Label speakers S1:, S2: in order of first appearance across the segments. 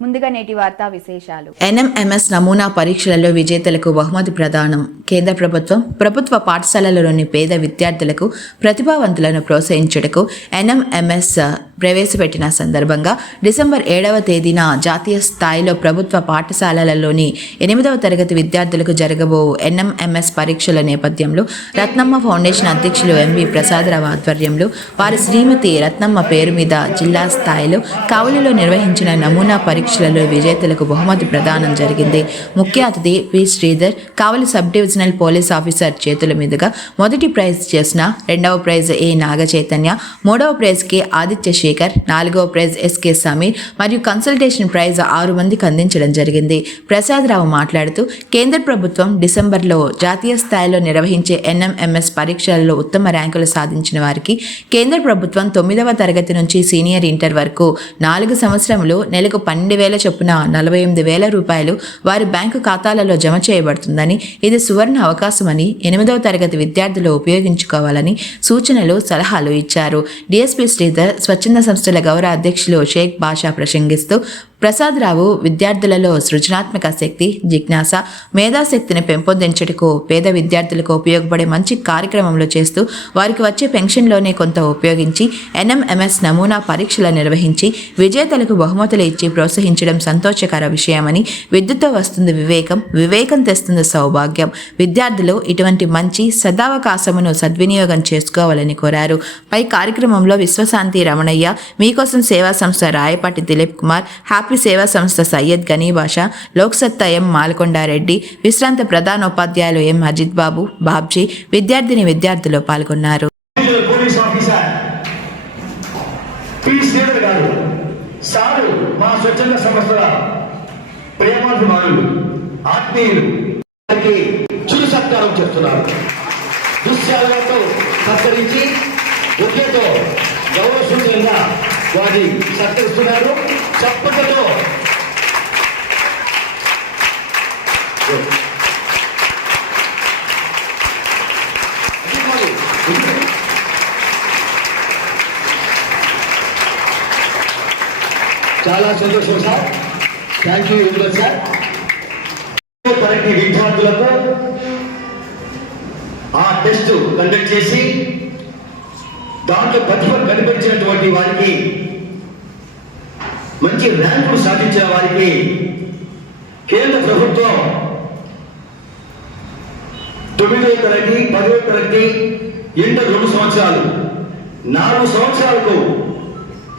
S1: ముందుగా నేటి వార్తా విశేషాలు.
S2: ఎన్ఎంఎంఎస్ నమూనా పరీక్షలలో విజేతలకు బహుమతి ప్రదానం. కేంద్ర ప్రభుత్వం ప్రభుత్వ పాఠశాలలలోని పేద విద్యార్థులకు ప్రతిభావంతులను ప్రోత్సహించుటకు ఎన్ఎంఎంఎస్ ప్రవేశపెట్టిన సందర్భంగా డిసెంబర్ ఏడవ తేదీన జాతీయ స్థాయిలో ప్రభుత్వ పాఠశాలలలోని ఎనిమిదవ తరగతి విద్యార్థులకు జరగబో ఎన్ఎంఎంఎస్ పరీక్షల నేపథ్యంలో రత్నమ్మ ఫౌండేషన్ అధ్యక్షులు ఎంవి ప్రసాదరావు ఆధ్వర్యంలో వారి శ్రీమతి రత్నమ్మ పేరు మీద జిల్లా స్థాయిలో కావలిలో నిర్వహించిన నమూనా పరీక్ష పరీక్షలలో విజేతలకు బహుమతి ప్రదానం జరిగింది. ముఖ్య అతిథి P. Sridhar Kavali sub divisional police officer చేతుల మీదుగా మొదటి ప్రైజ్ చేసిన రెండవ ప్రైజ్ ఏ. నాగ చైతన్య మూడవ ప్రైజ్ కె. ఆదిత్య శేఖర్ నాలుగవ ప్రైజ్ ఎస్కే సమీర్ మరియు కన్సల్టేషన్ ప్రైజ్ ఆరు మందికి అందించడం జరిగింది. ప్రసాదరావు మాట్లాడుతూ కేంద్ర ప్రభుత్వం డిసెంబర్లో జాతీయ స్థాయిలో నిర్వహించే ఎన్ఎంఎంఎస్ పరీక్షలలో ఉత్తమ ర్యాంకులు సాధించిన వారికి కేంద్ర ప్రభుత్వం తొమ్మిదవ తరగతి నుంచి సీనియర్ ఇంటర్ వరకు నాలుగు సంవత్సరంలో నెలకు పన్నెండు వేల చొప్పున నలభై ఎనిమిది వేల రూపాయలు వారి బ్యాంకు ఖాతాలలో జమ చేయబడుతుందని ఇది సువర్ణ అవకాశమని ఎనిమిదవ తరగతి విద్యార్థులు ఉపయోగించుకోవాలని సూచనలు సలహాలు ఇచ్చారు. డిఎస్పీ శ్రీధర్ స్వచ్ఛంద సంస్థల గౌరవ అధ్యక్షులు షేక్ బాషా ప్రసంగిస్తూ ప్రసాదరావు విద్యార్థులలో సృజనాత్మక శక్తి జిజ్ఞాస మేధాశక్తిని పెంపొందించుటకు పేద విద్యార్థులకు ఉపయోగపడే మంచి కార్యక్రమంలో చేస్తూ వారికి వచ్చే పెన్షన్లోనే కొంత ఉపయోగించి ఎన్ఎంఎంఎస్ నమూనా పరీక్షలు నిర్వహించి విజేతలకు బహుమతులు ఇచ్చి ప్రోత్సహించడం సంతోషకర విషయమని విద్యుత్తో వస్తుంది వివేకం వివేకం తెస్తుంది సౌభాగ్యం. విద్యార్థులు ఇటువంటి మంచి సదావకాశమును సద్వినియోగం చేసుకోవాలని కోరారు. పై కార్యక్రమంలో విశ్వశాంతి రమణయ్య మీకోసం సేవా సంస్థ రాయపాటి దిలీప్ కుమార్ హ్యాపీ సేవా సంస్థ సయ్యద్ గనీ బాషా లోక్సత్తా ఎం మాల్కొండారెడ్డి విశ్రాంత ప్రధానోపాధ్యాయులు ఎం అజిత్ బాబు బాబ్జీ విద్యార్థిని విద్యార్థులు పాల్గొన్నారు.
S3: సారు మా స్వచ్ఛంద సంస్థల ప్రేమాభిమానులు ఆత్మీయులు చురు సత్కారం చేస్తున్నారు. దుశ్శాలతో సత్కరించి బుద్ధతో గౌరవ సూచనగా వారి సత్కరిస్తున్నారు చప్పటతో చాలా సంతోషం సార్. థ్యాంక్ యూ ఇందులో సార్ తరగతి విద్యార్థులకు ఆ టెస్ట్ కండక్ట్ చేసి దాంట్లో ప్రతిభ కనిపించినటువంటి వారికి మంచి ర్యాంకులు సాధించిన వారికి కేంద్ర ప్రభుత్వం తొమ్మిదో తరగతి పదో తరగతి ఇంటర్ రెండు సంవత్సరాలు. నాలుగు సంవత్సరాలకు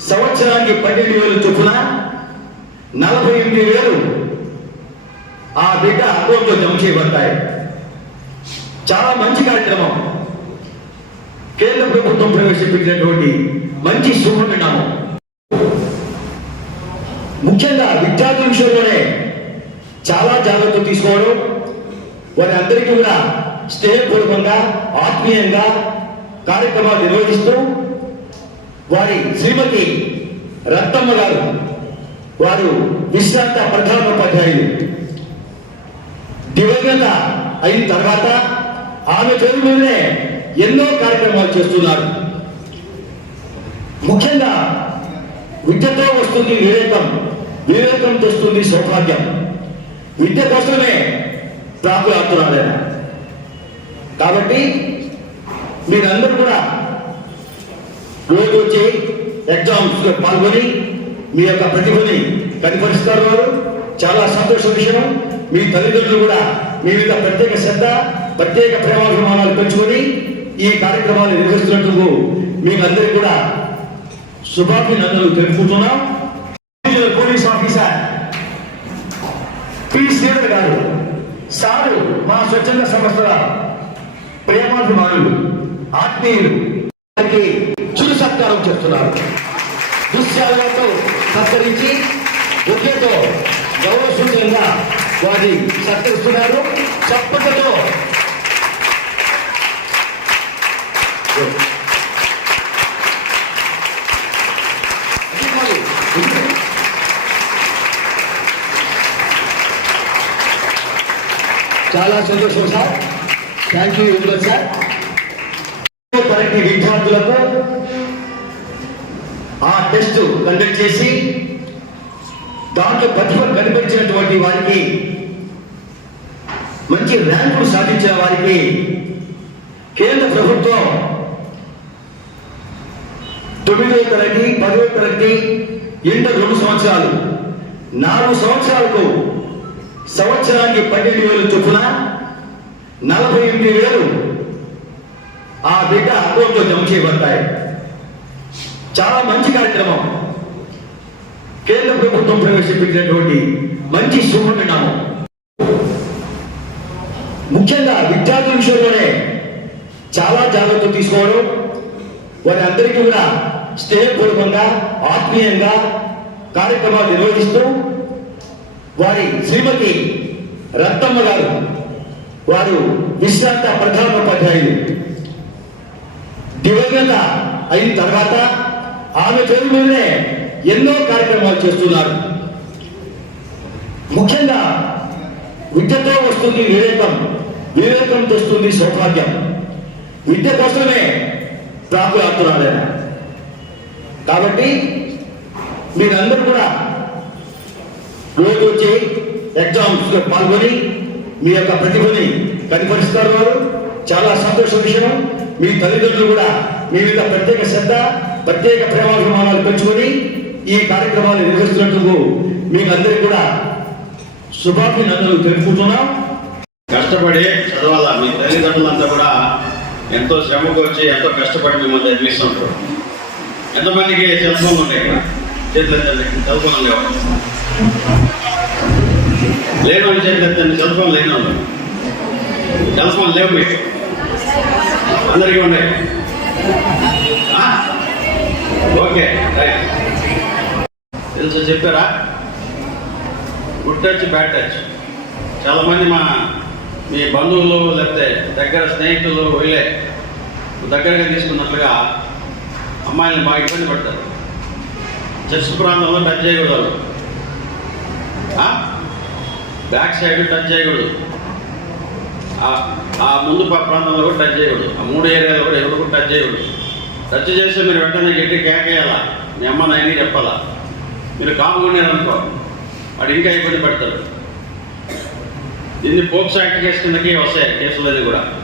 S3: సంవత్సరానికి పన్నెండు వేలు చొప్పున నలభై ఎనిమిది వేలు ఆ బిడ్డ అకౌంట్లో జమ చేయబడతాయి. చాలా మంచి కార్యక్రమం. కేంద్ర ప్రభుత్వం ప్రవేశపెట్టినటువంటి మంచి శుభపరిణామం ముఖ్యంగా విద్యార్థుల విషయంలోనే చాలా జాగ్రత్తలు తీసుకోవడం వారి అందరికీ కూడా స్నేహపూర్వకంగా ఆత్మీయంగా కార్యక్రమాలు నిర్వహిస్తూ వారి శ్రీమతి రత్తమ్మ గారు వారు విశ్రాంత ప్రధానోపాధ్యాయులు దివంగత అయిన తర్వాత ఆమె పేరు మీదనే ఎన్నో కార్యక్రమాలు చేస్తున్నారు. ముఖ్యంగా విద్యతో వస్తుంది వివేకం. వివేకం తెస్తుంది సౌభాగ్యం? విద్య కోసమే ప్రాకులాడుతున్నాడు కాబట్టి మీరందరూ కూడా రోజు వచ్చి ఎగ్జామ్స్లో పాల్గొని మీ యొక్క ప్రతిభని కనపరుస్తారు వారు. చాలా సంతోష విషయం. మీ తల్లిదండ్రులు కూడా మీ మీద ప్రత్యేక శ్రద్ధ ప్రత్యేక ప్రేమాభిమానాలు పెంచుకొని ఈ కార్యక్రమాన్ని నిర్వహిస్తున్నందుకు మీకు అందరికీ కూడా శుభాభినందనలు తెలుపుతున్నాం divisional police officer P Sridhar garu sir మా స్వచ్ఛంద సంస్థల ప్రేమాభిమానులు ఆత్మీయులు చురు సత్కారం చేస్తున్నారు. దుశ్శాలతో సత్కరించి ఒకేతో గౌరవ సూచనగా వారిని సత్కరిస్తున్నారు. చప్పటతో చాలా సంతోషం సార్. థ్యాంక్ యూ ఇందులో సార్ తరగతి విద్యార్థులకు ఆ టెస్ట్ కండక్ట్ చేసి దాంట్లో ప్రతిభ కనిపించినటువంటి వారికి మంచి ర్యాంకులు సాధించిన వారికి కేంద్ర ప్రభుత్వం తొమ్మిదవ తరగతి పదవ తరగతి ఇంటర్ రెండు సంవత్సరాలు. నాలుగు సంవత్సరాలకు సంవత్సరానికి పన్నెండు వేలు చొప్పున నలభై ఎనిమిది వేలు ఆ బిడ్డ అకౌంట్లో జమ చేయబడతాయి. చాలా మంచి కార్యక్రమం. కేంద్ర ప్రభుత్వం ప్రవేశపెట్టినటువంటి మంచి శుభపరిణామం. ముఖ్యంగా విద్యార్థుల విషయంలోనే చాలా జాగ్రత్తలు తీసుకోవడం వారి అందరికీ కూడా స్నేహపూర్వకంగా ఆత్మీయంగా కార్యక్రమాలు నిర్వహిస్తూ వారి శ్రీమతి రత్నమ్మ గారు వారు విశ్రాంత ప్రధానోపాధ్యాయులు దివంగత అయిన తర్వాత ఆమె పేరు మీదనే ఎన్నో కార్యక్రమాలు చేస్తున్నారు. ముఖ్యంగా విద్యతో వస్తుంది వివేకం వివేకం తెస్తుంది సౌభాగ్యం. విద్య కోసమే ప్రాకులాడుతున్నాడు కాబట్టి మీరందరూ కూడా రోజు వచ్చి ఎగ్జామ్స్లో పాల్గొని మీ యొక్క ప్రతిభని కనపరుస్తారు వారు. చాలా సంతోష విషయం. మీ తల్లిదండ్రులు కూడా మీ మీద ప్రత్యేక శ్రద్ధ ప్రత్యేక ప్రేమాభిమానాలు పెంచుకొని ఈ కార్యక్రమాలు నిర్వహిస్తున్నందుకు మీకు అందరికీ కూడా శుభాభినందనలు తెలుపుకుంటున్నాం.
S4: కష్టపడి చదవాలా? మీ తల్లిదండ్రులంతా కూడా ఎంతో శ్రమకు వచ్చి ఎంతో కష్టపడి మిమ్మల్ని చదివిస్తుంటారు ఎంతమందికి సెల్ ఉన్నాయి చేతులు ఎత్తండి లేని అని చెప్పి ఎత్తండి సెల్ ఫోన్ లేని సెల్ ఫోన్ లేవు మీకు అందరికీ ఉన్నాయి. Okay right. తెలుసు చెప్పారా? Good touch bad touch. చాలా మంది మా మీ బంధువులు లేకపోతే దగ్గర స్నేహితులు వెళ్ళే దగ్గరగా తీసుకున్నట్లుగా అమ్మాయిల్ని బాగా ఇబ్బంది పడతారు. చెస్ట్ ప్రాంతంలో టచ్ చేయకూడదు బ్యాక్ సైడ్ టచ్ చేయకూడదు. ఆ- ముందు ప్రాంతంలో కూడా టచ్ చేయకూడదు. ఆ మూడు ఏరియాలో కూడా ఎవరు కూడా టచ్ చేయకూడదు. టచ్ చేస్తే మీరు వెంటనే గట్టి కేకేయాలా మీ అమ్మ నాయని చెప్పాలా? మీరు కాముకునేదనుకో వాడు ఇంకా ఇబ్బంది పడతాడు. దీన్ని పోక్స్ యాక్ట్ కేసు కిందకి వస్తాయి కేసులు అది కూడా.